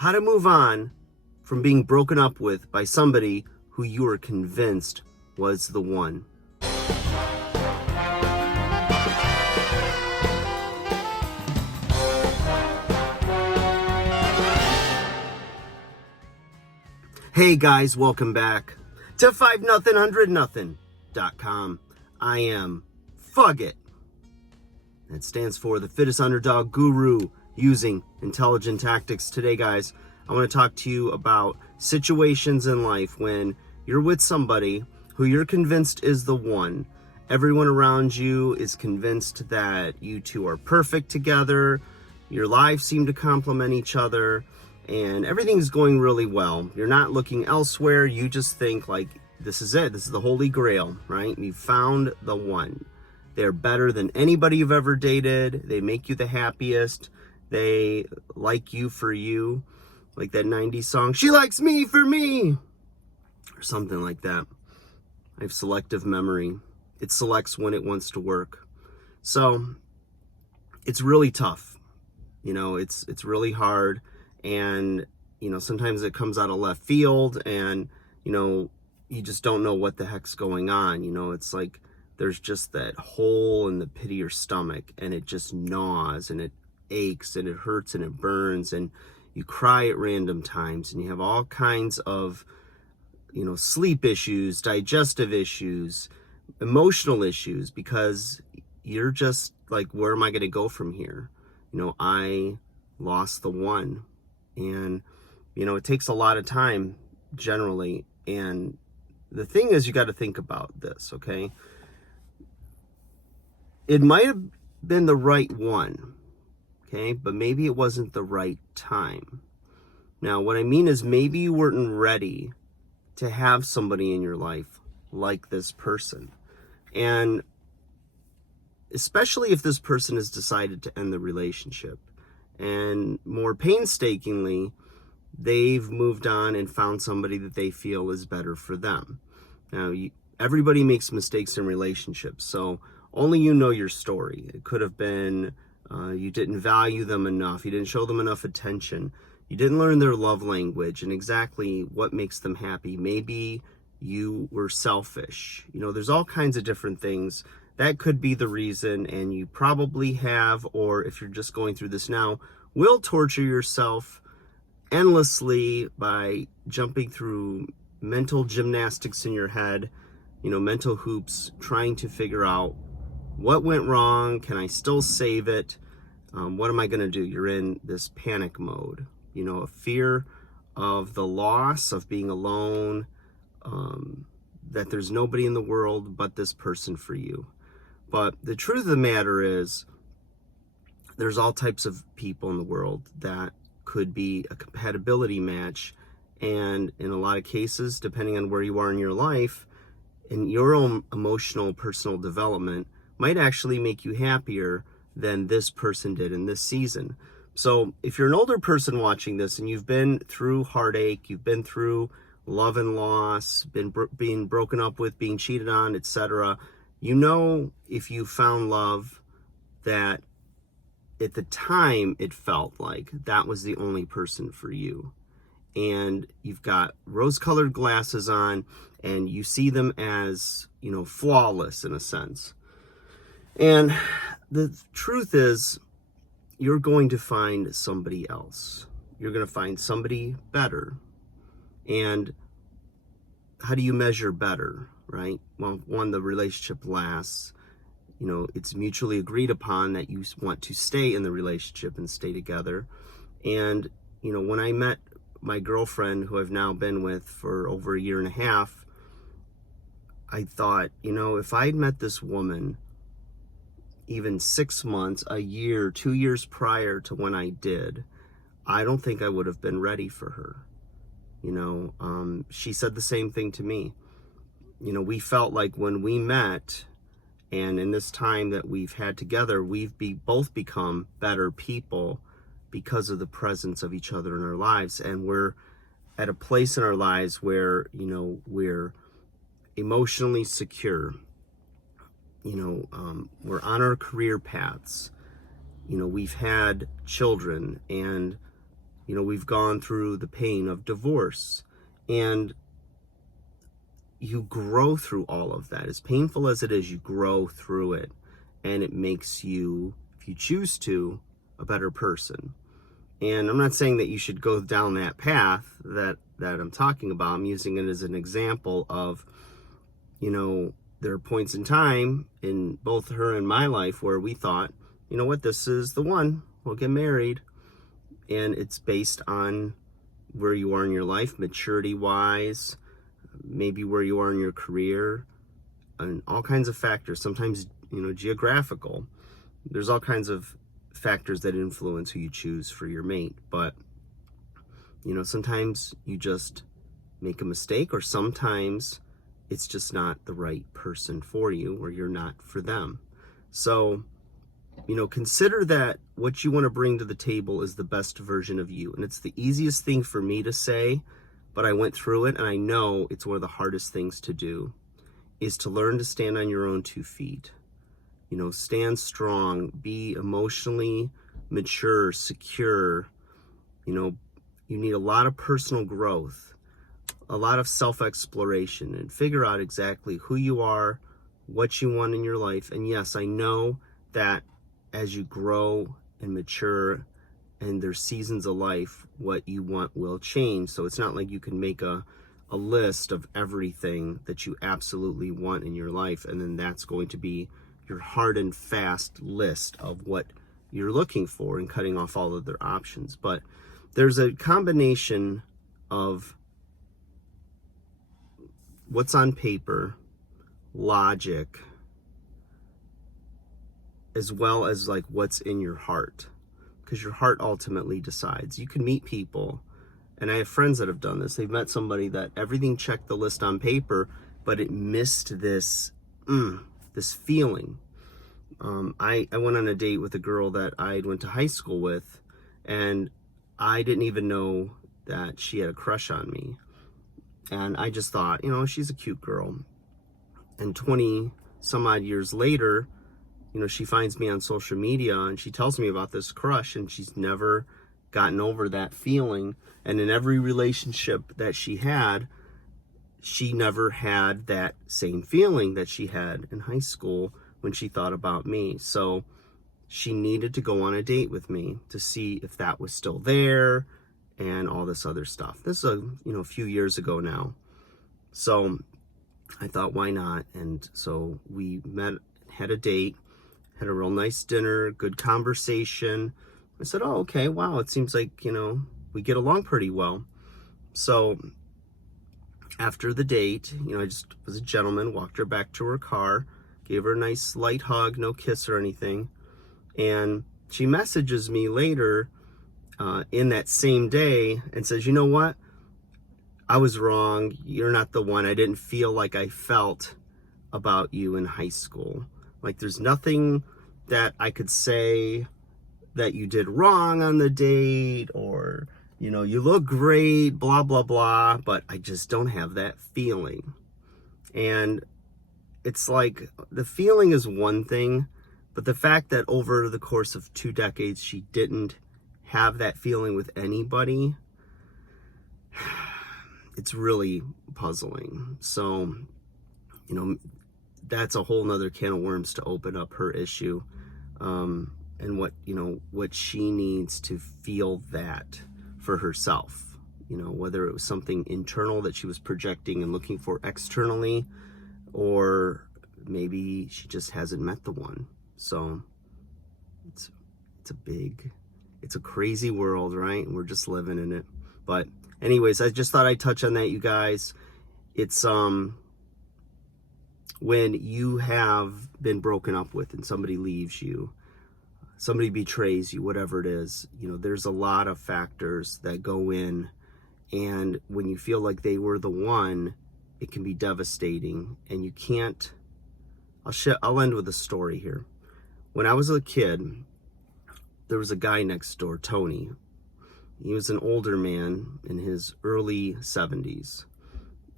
How to move on from being broken up with by somebody who you were convinced was the one. Hey guys, welcome back to 5-0-100-0.com. I am Fugit. That stands for the fittest underdog guru using intelligent tactics. Today, guys, I want to talk to you about situations in life when you're with somebody who you're convinced is the one. Everyone around you is convinced that you two are perfect together. Your lives seem to complement each other, and everything's going really well. You're not looking elsewhere. You just think like, this is it. This is the holy grail, right? You found the one. They're better than anybody you've ever dated. They make you the happiest. They like you for you. Like that 90s song, "She likes me for me," or something like that. I have selective memory. It selects when it wants to work. So it's really tough. It's really hard. And, sometimes it comes out of left field and, you just don't know what the heck's going on. It's like there's just that hole in the pit of your stomach and it just gnaws and it aches and it hurts and it burns and you cry at random times and you have all kinds of, sleep issues, digestive issues, emotional issues, because you're just like, where am I going to go from here? I lost the one. And, it takes a lot of time generally. And the thing is, you got to think about this, okay? It might have been the right one, okay? But maybe it wasn't the right time. Now, what I mean is maybe you weren't ready to have somebody in your life like this person. And especially if this person has decided to end the relationship. And more painstakingly, they've moved on and found somebody that they feel is better for them. Now, everybody makes mistakes in relationships, so only you know your story. It could have been you didn't value them enough, you didn't show them enough attention, you didn't learn their love language and exactly what makes them happy. Maybe you were selfish. There's all kinds of different things. That could be the reason, and you probably have, or if you're just going through this now, will torture yourself endlessly by jumping through mental gymnastics in your head, mental hoops, trying to figure out what went wrong, can I still save it, what am I going to do? You're in this panic mode, a fear of the loss, of being alone, that there's nobody in the world but this person for you. But the truth of the matter is, there's all types of people in the world that could be a compatibility match. And in a lot of cases, depending on where you are in your life, and your own emotional, personal development might actually make you happier than this person did in this season. So if you're an older person watching this and you've been through heartache, you've been through love and loss, being broken up with, being cheated on, etc., if you found love, that at the time it felt like that was the only person for you. And you've got rose-colored glasses on and you see them as, flawless in a sense. And the truth is, you're going to find somebody else. You're going to find somebody better. And how do you measure better, right? Well, one, the relationship lasts. It's mutually agreed upon that you want to stay in the relationship and stay together. And, when I met my girlfriend, who I've now been with for over a year and a half, I thought, if I'd met this woman even 6 months, a year, 2 years prior to when I did, I don't think I would have been ready for her. She said the same thing to me. We felt like when we met, and in this time that we've had together, we've both become better people because of the presence of each other in our lives. And we're at a place in our lives where, we're emotionally secure. We're on our career paths. We've had children, and, we've gone through the pain of divorce, and you grow through all of that. As painful as it is, you grow through it, and it makes you, if you choose to, a better person. And I'm not saying that you should go down that path that I'm talking about. I'm using it as an example of, there are points in time in both her and my life where we thought, you know what, this is the one, we'll get married. And it's based on where you are in your life, maturity wise, maybe where you are in your career, and all kinds of factors. Sometimes, geographical. There's all kinds of factors that influence who you choose for your mate. But, sometimes you just make a mistake, or sometimes it's just not the right person for you, or you're not for them. So, consider that what you want to bring to the table is the best version of you. And it's the easiest thing for me to say, but I went through it, and I know it's one of the hardest things to do, is to learn to stand on your own 2 feet. Stand strong, be emotionally mature, secure. You need a lot of personal growth, a lot of self-exploration, and figure out exactly who you are, what you want in your life. And yes, I know that as you grow and mature and there's seasons of life, what you want will change. So it's not like you can make a list of everything that you absolutely want in your life, and then that's going to be your hard and fast list of what you're looking for, and cutting off all other options. But there's a combination of what's on paper, logic, as well as like what's in your heart, because your heart ultimately decides. You can meet people, and I have friends that have done this. They've met somebody that everything checked the list on paper, but it missed this feeling. I went on a date with a girl that I went to high school with, and I didn't even know that she had a crush on me. And I just thought, she's a cute girl. And 20 some odd years later, she finds me on social media, and she tells me about this crush, and she's never gotten over that feeling. And in every relationship that she had, she never had that same feeling that she had in high school when she thought about me. So she needed to go on a date with me to see if that was still there, and all this other stuff. This is a few years ago now. So I thought, why not? And so we met, had a date, had a real nice dinner, good conversation. I said, oh, okay, wow, it seems like, we get along pretty well. So after the date, I just was a gentleman, walked her back to her car, gave her a nice light hug, no kiss or anything. And she messages me later in that same day and says, you know what? I was wrong. You're not the one. I didn't feel like I felt about you in high school. Like, there's nothing that I could say that you did wrong on the date, or, you look great, blah, blah, blah, but I just don't have that feeling. And it's like, the feeling is one thing, but the fact that over the course of 2 decades, she didn't have that feeling with anybody, it's really puzzling. So, that's a whole nother can of worms to open up her issue, and what she needs to feel that for herself, whether it was something internal that she was projecting and looking for externally, or maybe she just hasn't met the one. So it's a crazy world, right? And we're just living in it. But anyways, I just thought I'd touch on that, you guys. It's when you have been broken up with and somebody leaves you, somebody betrays you, whatever it is, there's a lot of factors that go in. And when you feel like they were the one, it can be devastating. And you can't, I'll end with a story here. When I was a kid, there was a guy next door, Tony. He was an older man in his early 70s.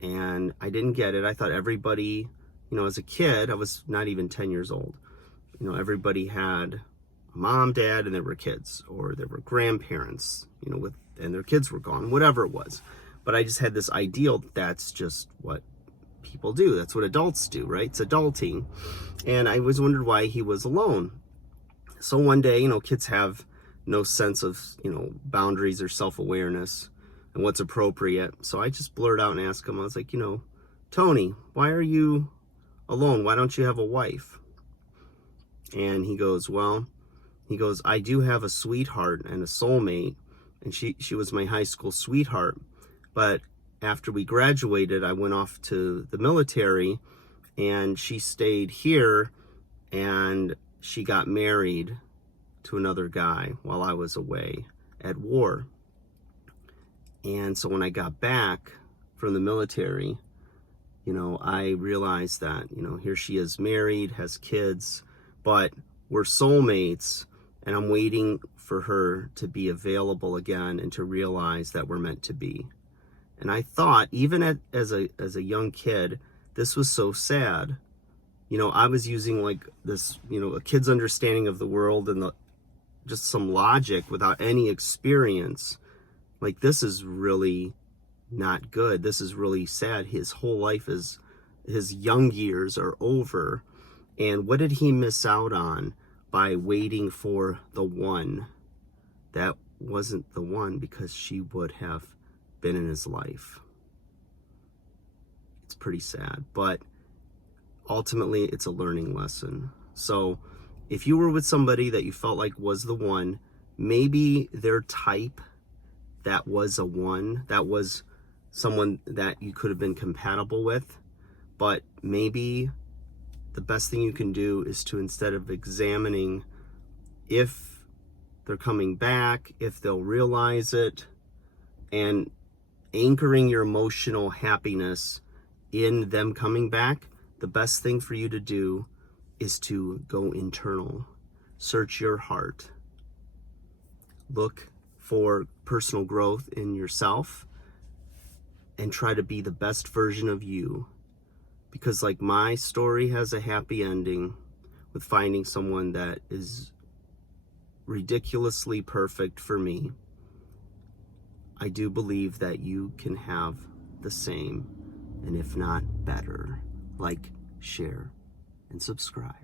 And I didn't get it. I thought everybody, as a kid, I was not even 10 years old. Everybody had a mom, dad, and there were kids, or there were grandparents, with and their kids were gone, whatever it was. But I just had this ideal that's just what people do. That's what adults do, right? It's adulting. And I always wondered why he was alone. So one day, kids have no sense of, boundaries or self-awareness and what's appropriate. So I just blurted out and asked him, I was like, Tony, why are you alone? Why don't you have a wife? And he goes, I do have a sweetheart and a soulmate, and she was my high school sweetheart. But after we graduated, I went off to the military, and she stayed here, and she got married to another guy while I was away at war. And so when I got back from the military, I realized that, here she is married, has kids, but we're soulmates, and I'm waiting for her to be available again and to realize that we're meant to be. And I thought, even as a young kid, this was so sad. I was using like this, a kid's understanding of the world and just some logic without any experience. Like, this is really not good. This is really sad. His whole life his young years are over. And what did he miss out on by waiting for the one? That wasn't the one, because she would have been in his life. It's pretty sad, but ultimately it's a learning lesson. So if you were with somebody that you felt like was the one, maybe their type, that was a one, that was someone that you could have been compatible with, but maybe the best thing you can do is to, instead of examining if they're coming back, if they'll realize it, and anchoring your emotional happiness in them coming back, the best thing for you to do is to go internal. Search your heart. Look for personal growth in yourself and try to be the best version of you. Because like my story has a happy ending with finding someone that is ridiculously perfect for me, I do believe that you can have the same, and if not better. Like, share, and subscribe.